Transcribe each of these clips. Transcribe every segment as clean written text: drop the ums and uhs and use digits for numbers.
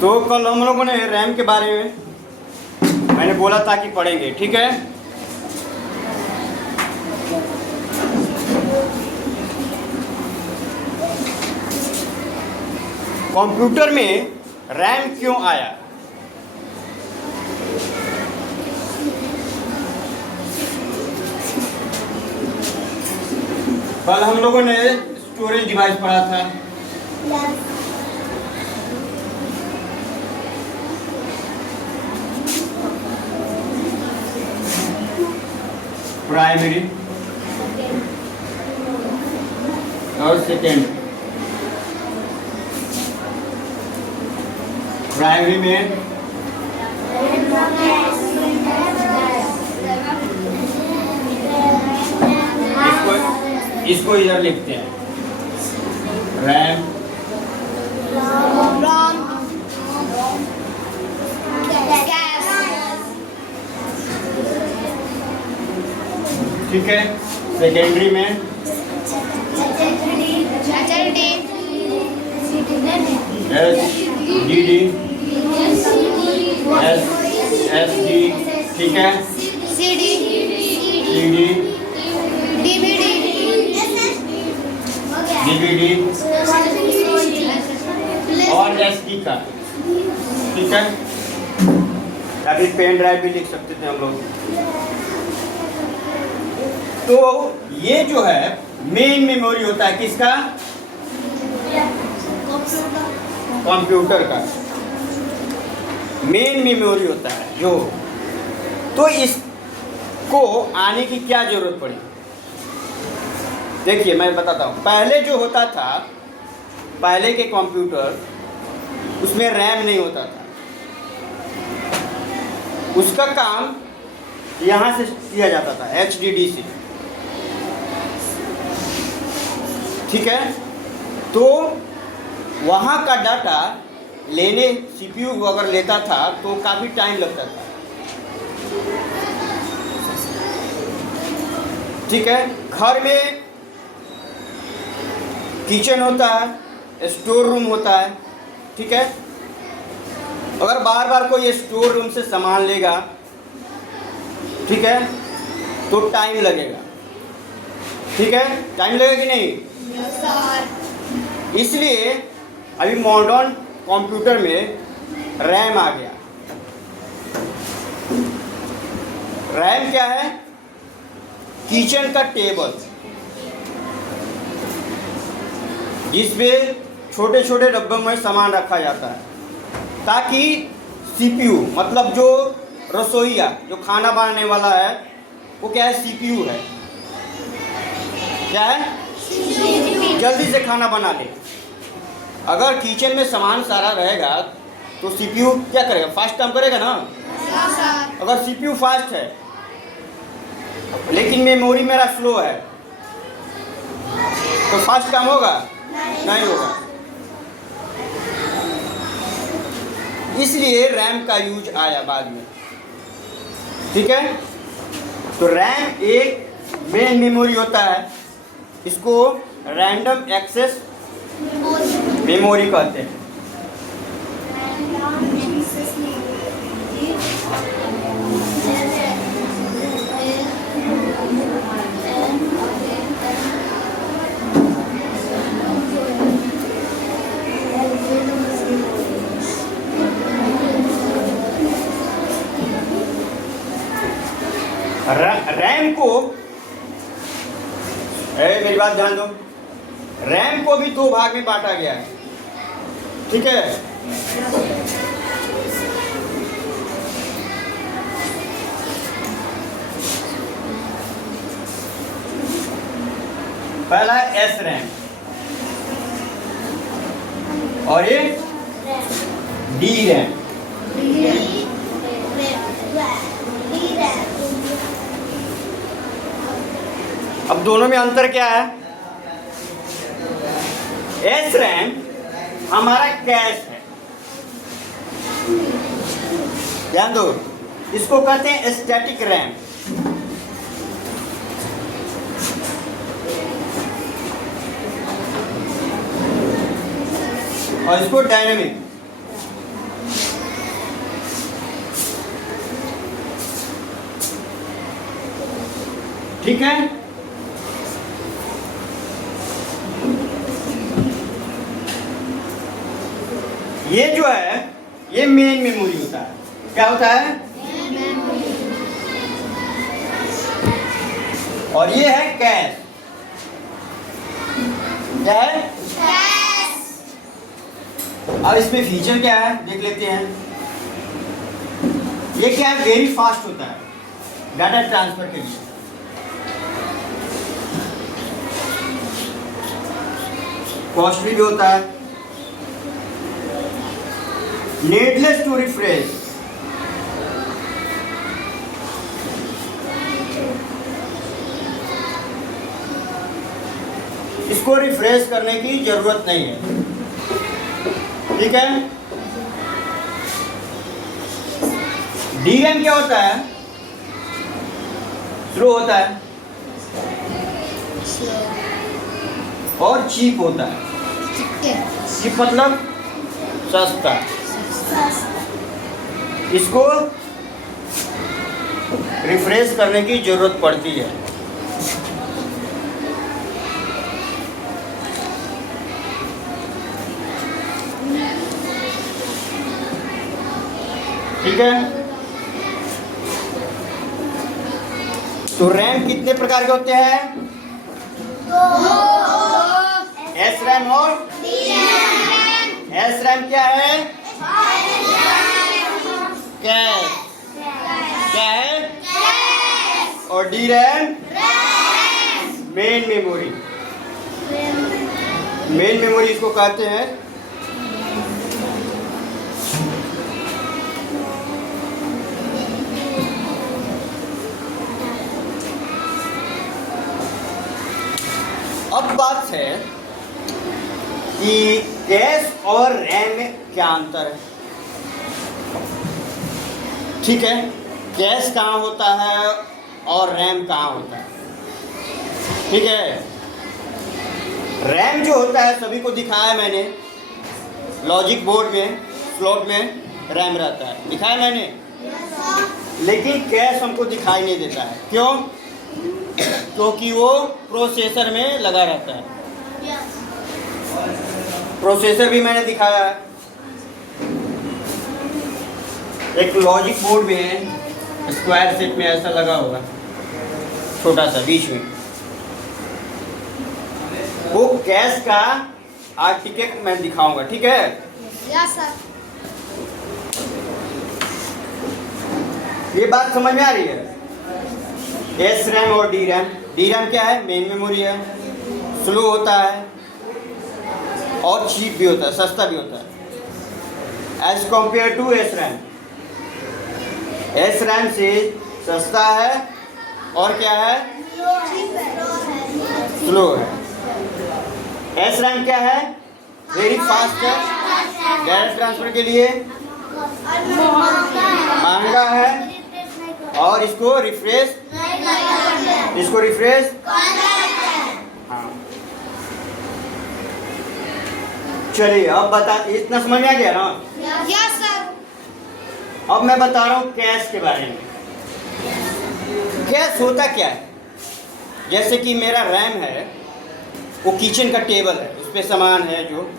तो कल हम लोगों ने रैम के बारे में मैंने बोला था कि पढ़ेंगे, ठीक है। कंप्यूटर में रैम क्यों आया? कल हम लोगों ने स्टोरेज डिवाइस पढ़ा था। प्राइमरी और सेकेंड। प्राइमरी में इसको इधर लिखते हैं रैम, ठीक है। सेकेंडरी में HDD, SSD, ठीक है। CD, DVD और SD का, ठीक है। अभी पेन ड्राइव भी लिख सकते थे हम लोग। तो ये जो है मेन मेमोरी होता है किसका? कंप्यूटर का मेन मेमोरी होता है जो। तो इसको आने की क्या जरूरत पड़ी? देखिए मैं बताता हूँ। पहले जो होता था, पहले के कंप्यूटर, उसमें रैम नहीं होता था। उसका काम यहाँ से किया जाता था, HDD से, ठीक है। तो वहाँ का डाटा लेने CPU अगर लेता था तो काफ़ी टाइम लगता था, ठीक है। घर में किचन होता है, स्टोर रूम होता है, ठीक है। अगर बार बार कोई स्टोर रूम से सामान लेगा, ठीक है, तो टाइम लगेगा, ठीक है। टाइम लगेगा कि नहीं? इसलिए अभी मॉडर्न कंप्यूटर में रैम आ गया। रैम क्या है? किचन का टेबल, जिसमें छोटे छोटे डब्बों में सामान रखा जाता है, ताकि CPU मतलब जो रसोईया, जो खाना बनाने वाला है, वो क्या है? CPU है। क्या है? जल्दी से खाना बना ले। अगर किचन में सामान सारा रहेगा तो CPU क्या करेगा? फास्ट काम करेगा ना। अगर CPU फास्ट है लेकिन मेमोरी मेरा स्लो है तो फास्ट काम होगा? नहीं होगा। इसलिए रैम का यूज आया बाद में, ठीक है। तो रैम एक मेन मेमोरी होता है, इसको रैंडम एक्सेस मेमोरी कहते हैं। रैम को, मेरी बात ध्यान दो, रैम को भी दो भाग में बांटा गया है, ठीक है। पहला है SRAM और ये DRAM। अब दोनों में अंतर क्या है? SRAM हमारा कैश है, ध्यान दो, इसको कहते हैं स्टैटिक रैम। और इसको डायनेमिक। ठीक है। ये जो है ये मेन मेमोरी होता है। क्या होता है? और ये है कैश। क्या है? अब इसमें फीचर क्या है देख लेते हैं। ये क्या है? वेरी फास्ट होता है डाटा ट्रांसफर के लिए। कॉस्टली भी होता है। Needless to refresh. इसको रिफ्रेश करने की जरूरत नहीं है। ठीक है। DRAM क्या होता है? स्लो होता है और चीप होता है। चीप मतलब सस्ता। इसको रिफ्रेश करने की जरूरत पड़ती है। ठीक है। तो रैम कितने प्रकार के होते हैं? SRAM और SRAM क्या है? कैश। क्या है? और DRAM main memory. Main memory इसको कहते हैं। अब बात है कि कैश और रैम में क्या अंतर है। ठीक है। कैश कहाँ होता है और रैम कहाँ होता है। ठीक है। रैम जो होता है सभी को दिखाया मैंने, लॉजिक बोर्ड में स्लॉट में रैम रहता है, दिखाया मैंने। लेकिन कैश हमको दिखाई नहीं देता है। क्यों? क्योंकि वो प्रोसेसर में लगा रहता है। प्रोसेसर भी मैंने दिखाया है। एक लॉजिक बोर्ड में है, स्क्वायर शेप में ऐसा लगा होगा, छोटा सा बीच में। वो कैश का आर्टिकल मैं दिखाऊंगा। ठीक है। Yes sir. ये बात समझ में आ रही है? SRAM और DRAM। DRAM क्या है? मेन मेमोरी है, स्लो होता है और चीप भी होता है, सस्ता भी होता है as compare to SRAM। SRAM से सस्ता है और क्या है? स्लो है। SRAM क्या है? वेरी फास्ट है, डाटा ट्रांसफर के लिए महंगा है और इसको रिफ्रेश हाँ। चलिए अब बता, इतना समझ में आ गया ना? Yes sir. अब मैं बता रहा हूँ कैश के बारे में। कैश होता क्या है? जैसे कि मेरा रैम है, वो किचन का टेबल है, उस पर सामान है जो,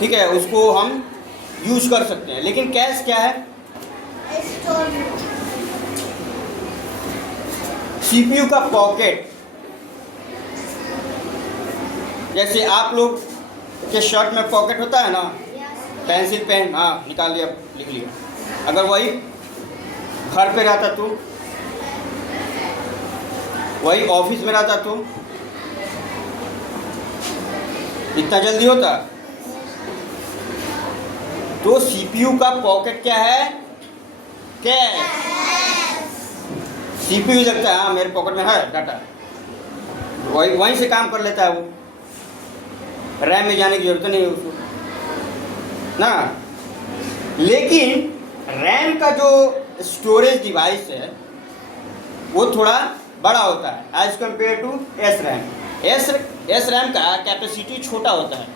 ठीक है, उसको हम यूज कर सकते हैं। लेकिन कैश क्या है? CPU का पॉकेट। जैसे आप लोग के शर्ट में पॉकेट होता है ना, पेंसिल पेन, हाँ निकाल लिया, लिख लिया। अगर वही घर पे रहता तो, वही ऑफिस में रहता तो इतना जल्दी होता? तो CPU का पॉकेट क्या है? कैश। CPU लगता है हाँ मेरे पॉकेट में है डाटा, वहीं से काम कर लेता है वो, रैम में जाने की जरूरत नहीं है उसको ना। लेकिन रैम का जो स्टोरेज डिवाइस है वो थोड़ा बड़ा होता है as compare to SRAM। SRAM का कैपेसिटी छोटा होता है,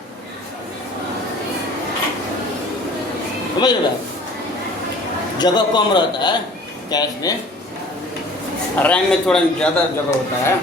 समझ रहे हो? जगह कम रहता है कैश में, रैम में थोड़ा ज़्यादा जगह होता है।